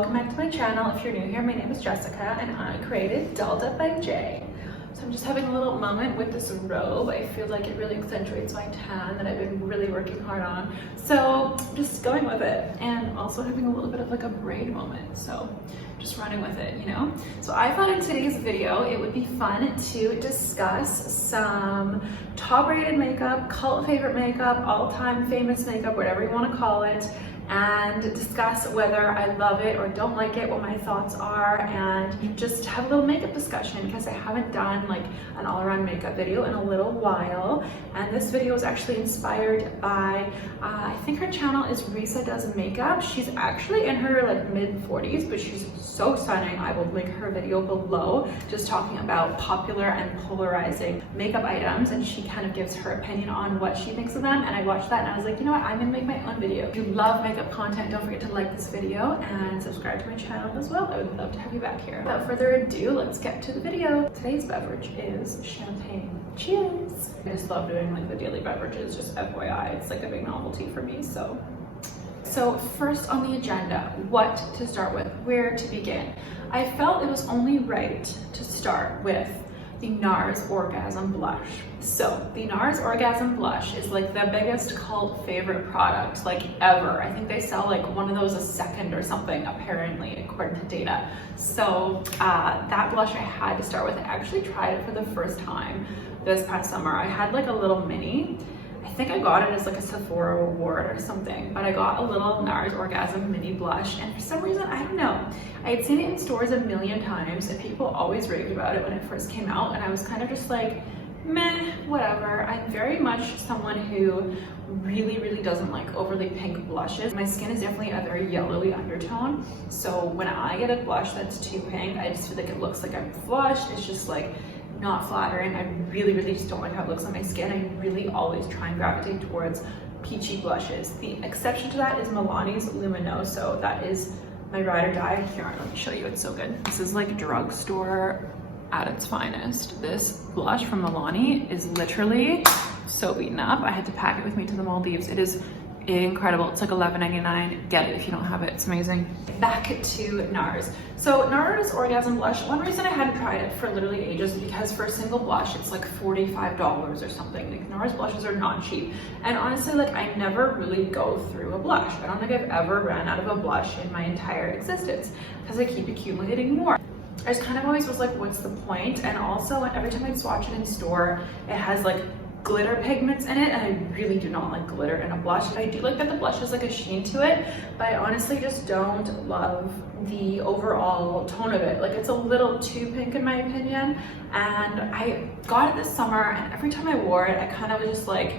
welcome back to my channel. If you're new here, my name is Jessica and I created dolledupbyj. So I'm just having a little moment with this robe. I feel like it really accentuates my tan that I've been really working hard on. So just going with it, and also having a little bit of like a braid moment. So just running with it, you know? So I thought in today's video, it would be fun to discuss some top rated makeup, cult favorite makeup, all-time famous makeup, whatever you want to call it, and discuss whether I love it or don't like it, what my thoughts are, and just have a little makeup discussion because I haven't done like an all-around makeup video in a little while. And this video was actually inspired by, I think her channel is RISA Does Makeup. She's actually in her like mid-40s, but she's so stunning. I will link her video below, just talking about popular and polarizing makeup items, and she kind of gives her opinion on what she thinks of them. And I watched that and I was like, you know what, I'm gonna make my own video. If you love makeup content, don't forget to like this video and subscribe to my channel as well. I would love to have you back here. Without further ado, let's get to the video. Today's beverage is champagne. Cheers! I just love doing like the daily beverages, just FYI. It's like a big novelty for me, so first on the agenda, what to start with, where to begin. I felt it was only right to start with the Nars Orgasm blush. So the Nars Orgasm blush is like the biggest cult favorite product like ever. I think they sell like one of those a second or something, apparently, according to data. So that blush I had to start with. I actually tried it for the first time this past summer. I had like a little mini. I think I got it as like a Sephora award or something, but I got a little Nars Orgasm mini blush, and for some reason, I don't know, I had seen it in stores a million times and people always raved about it when it first came out, and I was kind of just like, meh, whatever. I'm very much someone who really doesn't like overly pink blushes. My skin is definitely a very yellowy undertone, so when I get a blush that's too pink, I just feel like it looks like I'm flushed. It's just like not flattering. I really just don't like how it looks on my skin. I really always try and gravitate towards peachy blushes. The exception to that is Milani's Luminoso. That is my ride or die. Here, let me show you, it's so good. This is like drugstore at its finest. This blush from Milani is literally so beaten up. I had to pack it with me to the Maldives. It is incredible. It's like $11.99. Get it if you don't have it. It's amazing. Back to Nars. So Nars Orgasm blush, one reason I hadn't tried it for literally ages is because for a single blush it's like $45 or something. Like Nars blushes are not cheap, and honestly, like I never really go through a blush. I don't think I've ever ran out of a blush in my entire existence because I keep accumulating more. I just kind of always was like, what's the point? And also every time I swatch it in store, it has like glitter pigments in it, and I really do not like glitter in a blush. I do like that the blush has like a sheen to it, but I honestly just don't love the overall tone of it. Like it's a little too pink in my opinion, and I got it this summer and every time I wore it, I kind of was just like,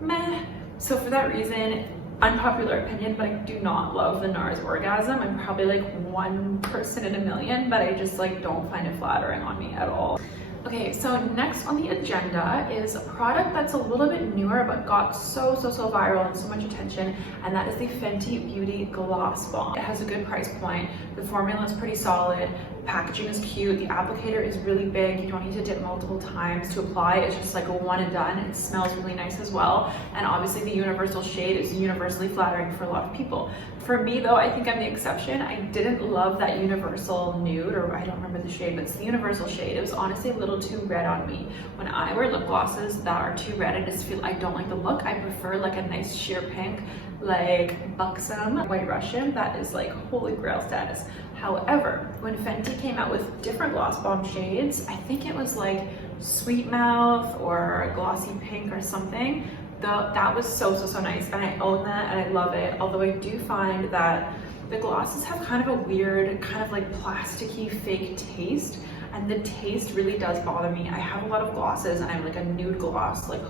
meh. So for that reason, unpopular opinion, but I do not love the Nars Orgasm. I'm probably like one person in a million, but I just like don't find it flattering on me at all. Okay, so next on the agenda is a product that's a little bit newer but got so viral and so much attention, and that is the Fenty Beauty Gloss Bomb. It has a good price point, the formula is pretty solid, packaging is cute, the applicator is really big, you don't need to dip multiple times to apply, it's just like a one and done. It smells really nice as well, and obviously the universal shade is universally flattering for a lot of people. For me though, I think I'm the exception. I didn't love that universal nude, or I don't remember the shade, but it's the universal shade. It was honestly a little too red on me. When I wear lip glosses that are too red, I just feel I don't like the look. I prefer like a nice sheer pink, like buxom White Russian that is like holy grail status. However, when Fenty came out with different gloss bomb shades, I think it was like Sweet Mouth or Glossy Pink or something, that was so nice, and I own that and I love it. Although I do find that the glosses have kind of a weird, kind of like plasticky fake taste, and the taste really does bother me. I have a lot of glosses and I'm like a nude gloss, like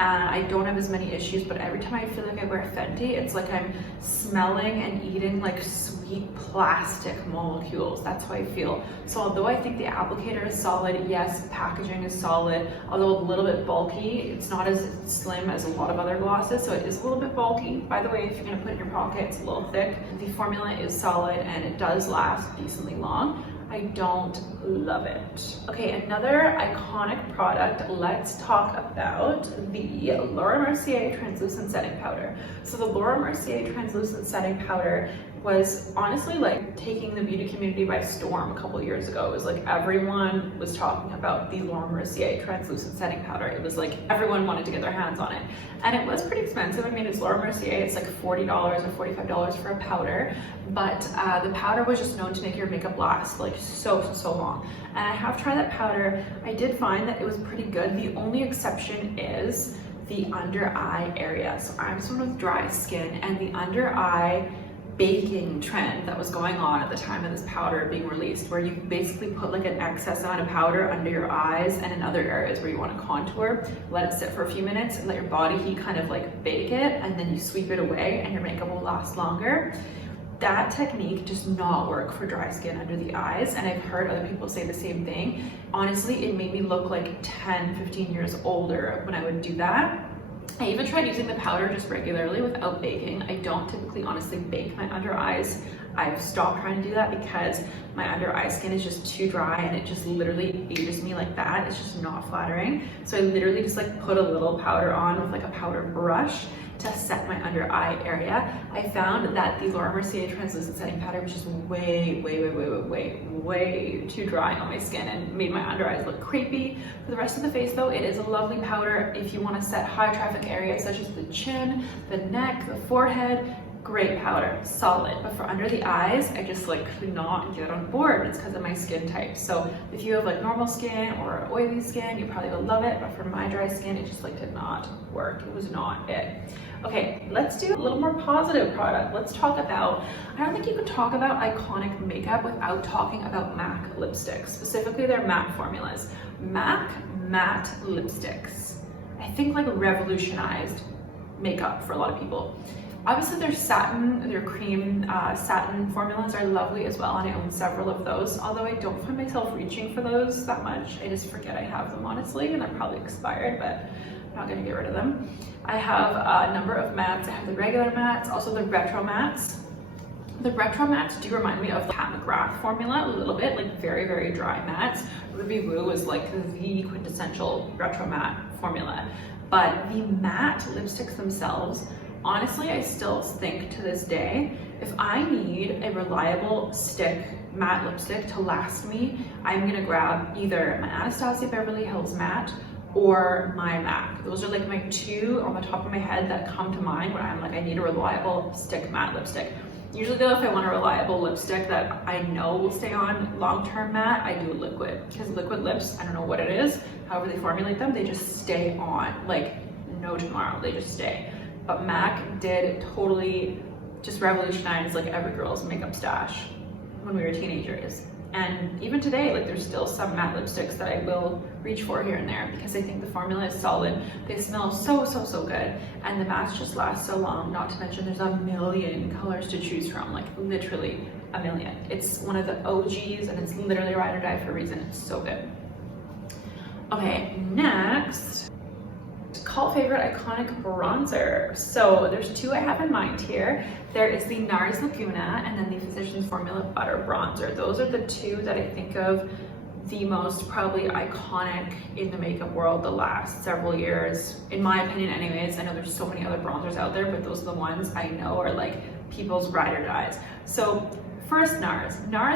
and I don't have as many issues, but every time I feel like I wear Fenty, it's like I'm smelling and eating like sweet plastic molecules. That's how I feel. So although I think the applicator is solid, yes, packaging is solid, although a little bit bulky, it's not as slim as a lot of other glosses, so it is a little bit bulky. By the way, if you're gonna put it in your pocket, it's a little thick. The formula is solid and it does last decently long. I don't love it. Okay, another iconic product, let's talk about the Laura Mercier Translucent Setting Powder. So the Laura Mercier Translucent Setting Powder was honestly like taking the beauty community by storm a couple years ago. It was like everyone was talking about the Laura Mercier Translucent Setting Powder. It was like everyone wanted to get their hands on it. And it was pretty expensive. I mean, it's Laura Mercier, it's like $40 or $45 for a powder, but the powder was just known to make your makeup last like so long. And I have tried that powder. I did find that it was pretty good. The only exception is the under eye area. So I'm someone with dry skin, and the under eye baking trend that was going on at the time of this powder being released, where you basically put like an excess amount of powder under your eyes and in other areas where you want to contour, let it sit for a few minutes and let your body heat kind of like bake it, and then you sweep it away and your makeup will last longer. That technique does not work for dry skin under the eyes, and I've heard other people say the same thing. Honestly, it made me look like 10-15 years older when I would do that. I even tried using the powder just regularly without baking. I don't typically honestly bake my under eyes. I've stopped trying to do that because my under eye skin is just too dry and it just literally ages me like that. It's just not flattering. So I literally just like put a little powder on with like a powder brush to set my under eye area. I found that the Laura Mercier Translucent Setting Powder was just way too dry on my skin and made my under eyes look crepey. For the rest of the face though, it is a lovely powder if you want to set high traffic areas such as the chin, the neck, the forehead. Great powder, solid. But for under the eyes, I just like could not get on board. It's because of my skin type. So if you have like normal skin or oily skin, you probably will love it. But for my dry skin, it just like did not work. It was not it. Okay, let's do a little more positive product. Let's talk about, I don't think you could talk about iconic makeup without talking about MAC lipsticks, specifically their matte formulas. MAC matte lipsticks, I think like revolutionized makeup for a lot of people. Obviously their satin, their cream satin formulas are lovely as well, and I own several of those, although I don't find myself reaching for those that much. I just forget I have them honestly, and they're probably expired, but I'm not gonna get rid of them. I have a number of mattes. I have the regular mattes, also the retro mattes. The retro mattes do remind me of the Pat McGrath formula a little bit, like very dry mattes. Ruby Woo is like the quintessential retro matte formula, but the matte lipsticks themselves, honestly, I still think to this day, if I need a reliable stick matte lipstick to last me, I'm gonna grab either my Anastasia Beverly Hills matte or my MAC. Those are like my two on the top of my head that come to mind when I'm like, I need a reliable stick matte lipstick. Usually though, if I want a reliable lipstick that I know will stay on long-term matte, I do a liquid, because liquid lips, I don't know what it is, however they formulate them, they just stay on, like no tomorrow, they just stay. But MAC did totally just revolutionize like every girl's makeup stash when we were teenagers. And even today, like there's still some matte lipsticks that I will reach for here and there because I think the formula is solid. They smell so good, and the mattes just last so long, not to mention there's a million colors to choose from, like literally a million. It's one of the OGs and it's literally ride or die for a reason. It's so good. Okay, next, cult favorite iconic bronzer. So there's two I have in mind here. There is the Nars Laguna and then the Physicians Formula Butter Bronzer. Those are the two that I think of the most probably iconic in the makeup world the last several years, in my opinion anyways. I know there's so many other bronzers out there, but those are the ones I know are like people's ride or dies. So first, Nars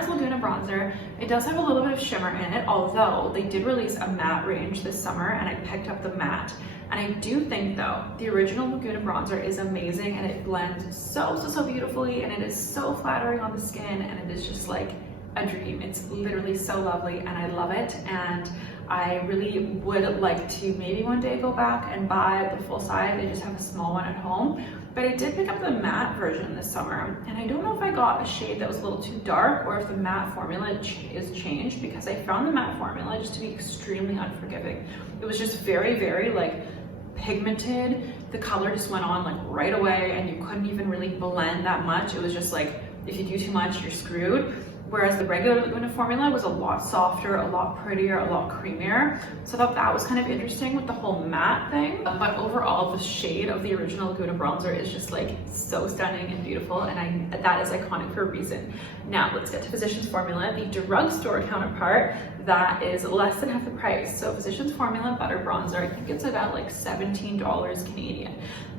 Laguna bronzer. It does have a little bit of shimmer in it, although they did release a matte range this summer and I picked up the matte. And I do think though, the original Laguna bronzer is amazing and it blends so beautifully, and it is so flattering on the skin, and it is just like a dream. It's literally so lovely and I love it. And I really would like to maybe one day go back and buy the full size. I just have a small one at home. But I did pick up the matte version this summer, and I don't know if I got a shade that was a little too dark or if the matte formula is changed, because I found the matte formula just to be extremely unforgiving. It was just very like pigmented. The color just went on like right away and you couldn't even really blend that much. It was just like, if you do too much, you're screwed. whereas the regular Laguna formula was a lot softer, a lot prettier, a lot creamier. So I thought that was kind of interesting with the whole matte thing. But overall, the shade of the original Laguna bronzer is just like so stunning and beautiful, and that is iconic for a reason. Now let's get to Physicians Formula, the drugstore counterpart that is less than half the price. So Physicians Formula Butter Bronzer, I think it's about like $17 Canadian.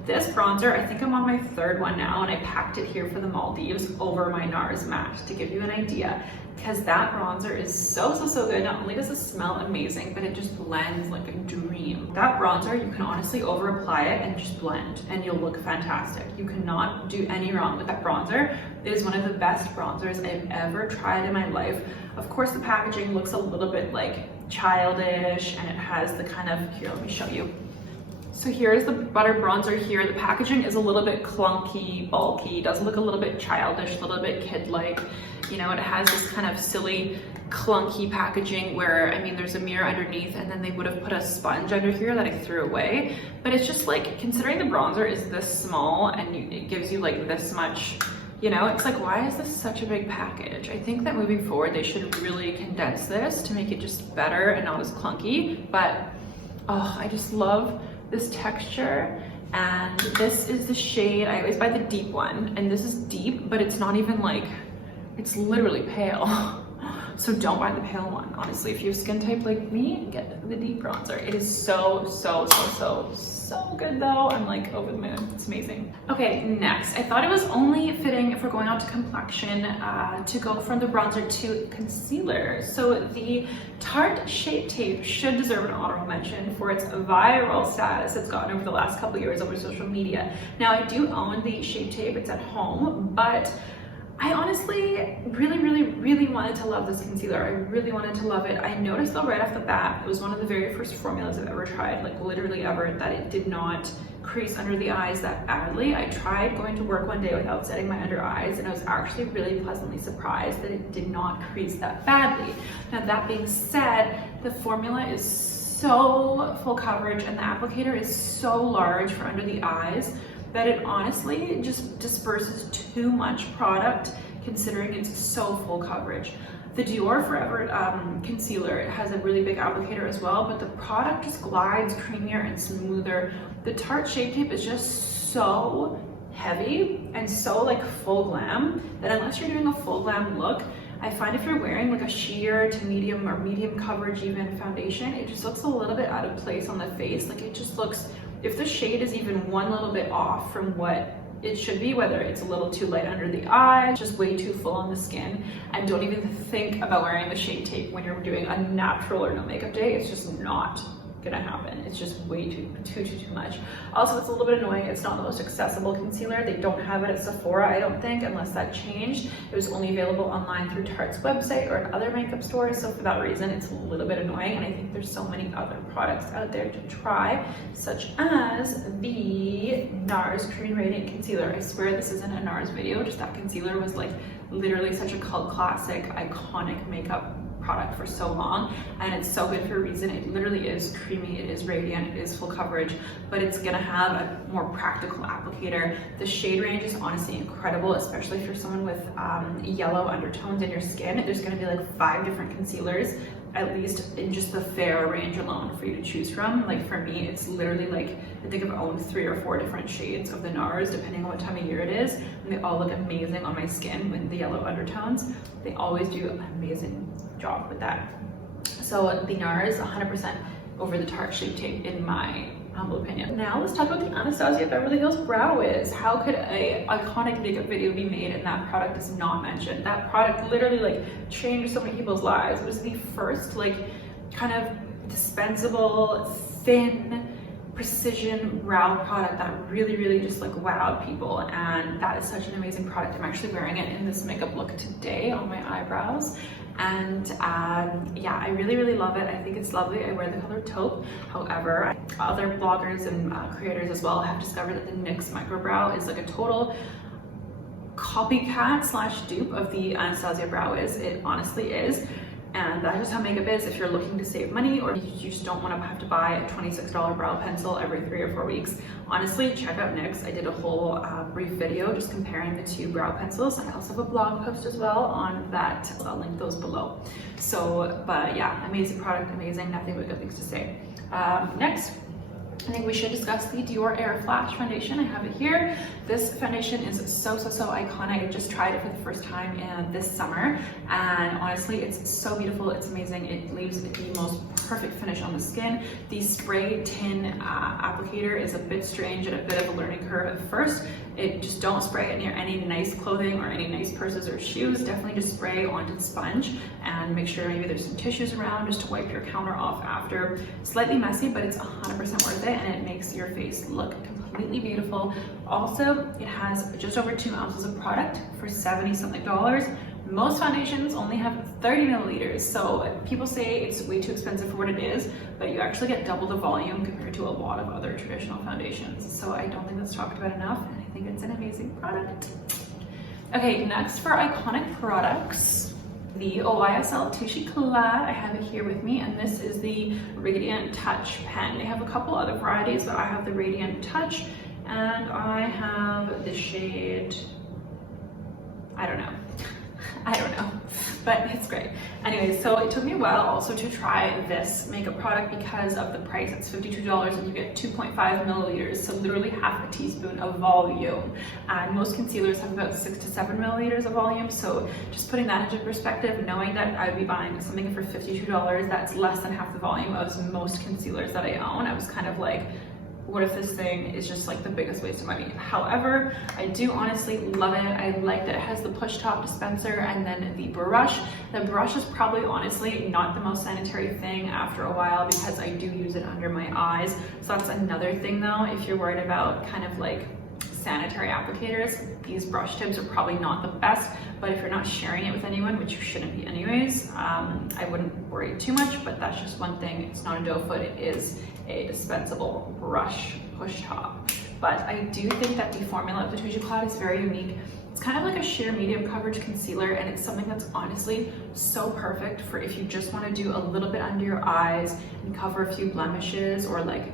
This bronzer, I think I'm on my third one now, and I packed it here for the Maldives over my Nars matte to give you an idea, because that bronzer is so good. Not only does it smell amazing, but it just blends like a dream. That bronzer, you can honestly over apply it and just blend and you'll look fantastic. You cannot do any wrong with that bronzer. It is one of the best bronzers I've ever tried in my life. Of course, the packaging looks a little bit like childish, and it has the kind of, here, let me show you. So here's the butter bronzer here. The packaging is a little bit clunky, bulky, does look a little bit childish, a little bit kid-like. You know, it has this kind of silly, clunky packaging where, I mean, there's a mirror underneath, and then they would have put a sponge under here that I threw away. But it's just like, considering the bronzer is this small and it gives you like this much, you know, it's like, why is this such a big package? I think that moving forward, they should really condense this to make it just better and not as clunky. But, oh, I just love this texture. And this is the shade, I always buy the deep one, and this is deep, but it's not even like, it's literally pale. So don't buy the pale one, honestly. If you have skin type like me, get the deep bronzer. It is so good though. I'm like over the moon, it's amazing. Okay, next, I thought it was only fitting if we're going on to complexion to go from the bronzer to concealer. So the Tarte Shape Tape should deserve an honorable mention for its viral status it's gotten over the last couple years over social media. Now I do own the Shape Tape, it's at home, but I honestly really wanted to love this concealer. I really wanted to love it. I noticed though right off the bat, it was one of the very first formulas I've ever tried, like literally ever, that it did not crease under the eyes that badly. I tried going to work one day without setting my under eyes, and I was actually really pleasantly surprised that it did not crease that badly. Now that being said, the formula is so full coverage and the applicator is so large for under the eyes that it honestly just disperses too much product considering it's so full coverage. The Dior Forever concealer, it has a really big applicator as well, but the product just glides creamier and smoother. The Tarte Shape Tape is just so heavy and so like full glam that unless you're doing a full glam look, I find if you're wearing like a sheer to medium or medium coverage even foundation, it just looks a little bit out of place on the face. Like it just looks, if the shade is even one little bit off from what it should be, whether it's a little too light under the eye, just way too full on the skin, and don't even think about wearing the Shape Tape when you're doing a natural or no makeup day, it's just not gonna happen. It's just way too much. Also, it's a little bit annoying. It's not the most accessible concealer. They don't have it at Sephora, I don't think, unless that changed. It was only available online through Tarte's website or in other makeup stores. So for that reason, it's a little bit annoying. And I think there's so many other products out there to try, such as the Nars Cream Radiant Concealer. I swear this isn't a Nars video, just that concealer was like literally such a cult classic, iconic makeup product for so long, and it's so good for a reason. It literally is creamy, it is radiant, it is full coverage, but it's gonna have a more practical applicator. The shade range is honestly incredible, especially if you're someone with yellow undertones in your skin. There's gonna be like 5 different concealers, at least in just the fair range alone for you to choose from. Like for me, it's literally like, I think I've owned 3 or 4 different shades of the Nars, depending on what time of year it is, and they all look amazing on my skin with the yellow undertones. They always do an amazing job with that. So the Nars 100% over the Tarte Shape Tape in my humble opinion. Now let's talk about the Anastasia Beverly Hills Brow Wiz. How could a iconic makeup video be made and that product is not mentioned? That product literally like changed so many people's lives. It was the first like kind of dispensable, thin, precision brow product that really just like wowed people, and that is such an amazing product. I'm actually wearing it in this makeup look today on my eyebrows, and yeah, I really love it. I think it's lovely. I wear the color taupe. However, other bloggers and creators as well have discovered that the NYX Micro Brow is like a total copycat / dupe of the Anastasia Brow Wiz. It honestly is. And that's just how makeup is. If you're looking to save money or you just don't want to have to buy a $26 brow pencil every 3 or 4 weeks, honestly, check out NYX. I did a whole brief video just comparing the 2 brow pencils. I also have a blog post as well on that. I'll link those below. So, but yeah, amazing product, amazing, nothing but good things to say. Next, I think we should discuss the Dior Air Flash foundation. I have it here. This foundation is so iconic. I just tried it for the first time this summer, and honestly, it's so beautiful. It's amazing. It leaves the most perfect finish on the skin. The spray tin applicator is a bit strange and a bit of a learning curve at first. Just don't spray it near any nice clothing or any nice purses or shoes. Definitely just spray onto the sponge and make sure maybe there's some tissues around just to wipe your counter off after. Slightly messy, but it's 100% worth it, and it makes your face look completely beautiful. Also, it has just over 2 ounces of product for $70-something. Most foundations only have 30 milliliters, so people say it's way too expensive for what it is, but you actually get double the volume compared to a lot of other traditional foundations. So I don't think that's talked about enough, and I think it's an amazing product. Okay, next for iconic products, the YSL Touche Clad. I have it here with me, and this is the Radiant Touch pen. They have a couple other varieties, but I have the Radiant Touch, and I have the shade, I don't know, but it's great. Anyway, so it took me a while also to try this makeup product because of the price. It's $52 and you get 2.5 milliliters, so literally half a teaspoon of volume. And most concealers have about 6 to 7 milliliters of volume, so just putting that into perspective, knowing that I would be buying something for $52, that's less than half the volume of most concealers that I own. I was kind of like, what if this thing is just like the biggest waste of money? However, I do honestly love it. I like that it has the push top dispenser and then the brush. The brush is probably honestly not the most sanitary thing after a while because I do use it under my eyes. So that's another thing though, if you're worried about kind of like sanitary applicators, these brush tips are probably not the best, but if you're not sharing it with anyone, which you shouldn't be anyways, I wouldn't worry too much, but that's just one thing. It's not a doe foot, it is a dispensable brush push top. But I do think that the formula of the Touche Clad is very unique. It's kind of like a sheer medium coverage concealer, and it's something that's honestly so perfect for if you just want to do a little bit under your eyes and cover a few blemishes or like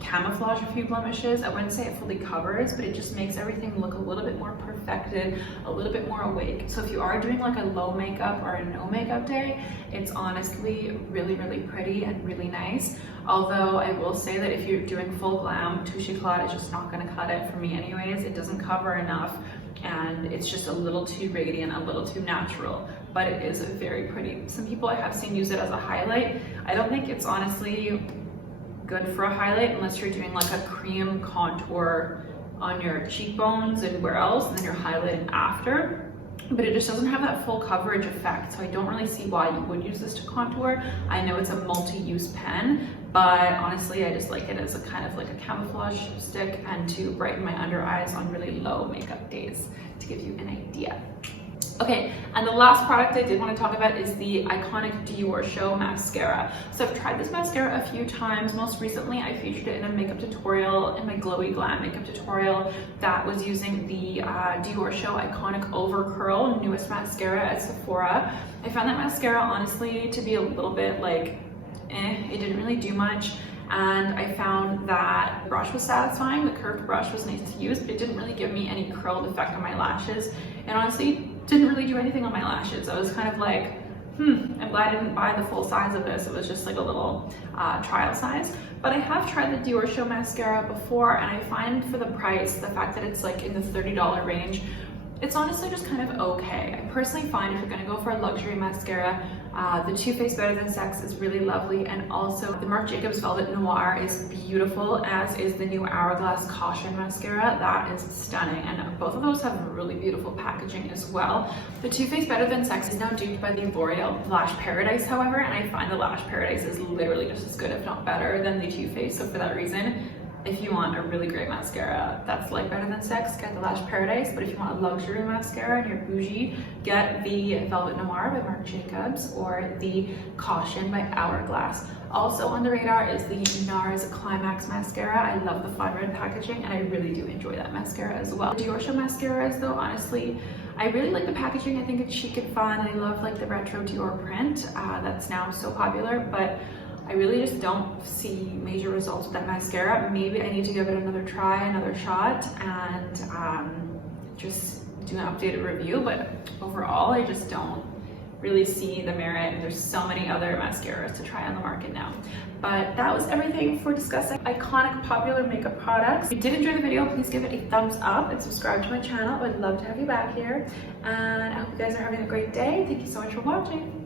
camouflage a few blemishes. I wouldn't say it fully covers, but it just makes everything look a little bit more perfected, a little bit more awake. So if you are doing like a low makeup or a no makeup day, it's honestly really pretty and really nice. Although I will say that if you're doing full glam, Touche Clad is just not going to cut it for me anyways. It doesn't cover enough and it's just a little too radiant, a little too natural, but it is very pretty. Some people I have seen use it as a highlight. I don't think it's honestly good for a highlight unless you're doing like a cream contour on your cheekbones and where else, and then you're highlighting after. But it just doesn't have that full coverage effect, so I don't really see why you would use this to contour. I know it's a multi-use pen, but honestly I just like it as a kind of like a camouflage stick and to brighten my under eyes on really low makeup days, to give you an idea. Okay, and the last product I did want to talk about is the iconic Dior Show mascara. So I've tried this mascara a few times. Most recently, I featured it in a makeup tutorial, in my GLOWY GLAM makeup tutorial that was using the Dior Show Iconic Over Curl newest mascara at Sephora. I found that mascara honestly to be a little bit like, it didn't really do much. And I found that the brush was satisfying, the curved brush was nice to use, but it didn't really give me any curled effect on my lashes. And honestly, didn't really do anything on my lashes. I was kind of like, I'm glad I didn't buy the full size of this. It was just like a little trial size. But I have tried the Dior Show mascara before, and I find for the price, the fact that it's like in the $30 range, it's honestly just kind of okay. I personally find if you're gonna go for a luxury mascara, the Too Faced Better Than Sex is really lovely, and also the Marc Jacobs Velvet Noir is beautiful, as is the new Hourglass Caution mascara. That is stunning, and both of those have really beautiful packaging as well. The Too Faced Better Than Sex is now duped by the L'Oreal Lash Paradise, however, and I find the Lash Paradise is literally just as good, if not better, than the Too Faced. So for that reason, if you want a really great mascara that's like better than sex, get the Lash Paradise. But if you want a luxury mascara and you're bougie, get the Velvet Noir by Marc Jacobs or the Caution by Hourglass. Also on the radar is the Nars Climax mascara. I love the fun red packaging and I really do enjoy that mascara as well. The Dior Show mascaras though, honestly, I really like the packaging. I think it's chic and fun. I love like the retro Dior print that's now so popular, but I really just don't see major results with that mascara. Maybe I need to give it another try, another shot, and just do an updated review. But overall, I just don't really see the merit. There's so many other mascaras to try on the market now. But that was everything for discussing iconic popular makeup products. If you did enjoy the video, please give it a thumbs up and subscribe to my channel. I would love to have you back here. And I hope you guys are having a great day. Thank you so much for watching.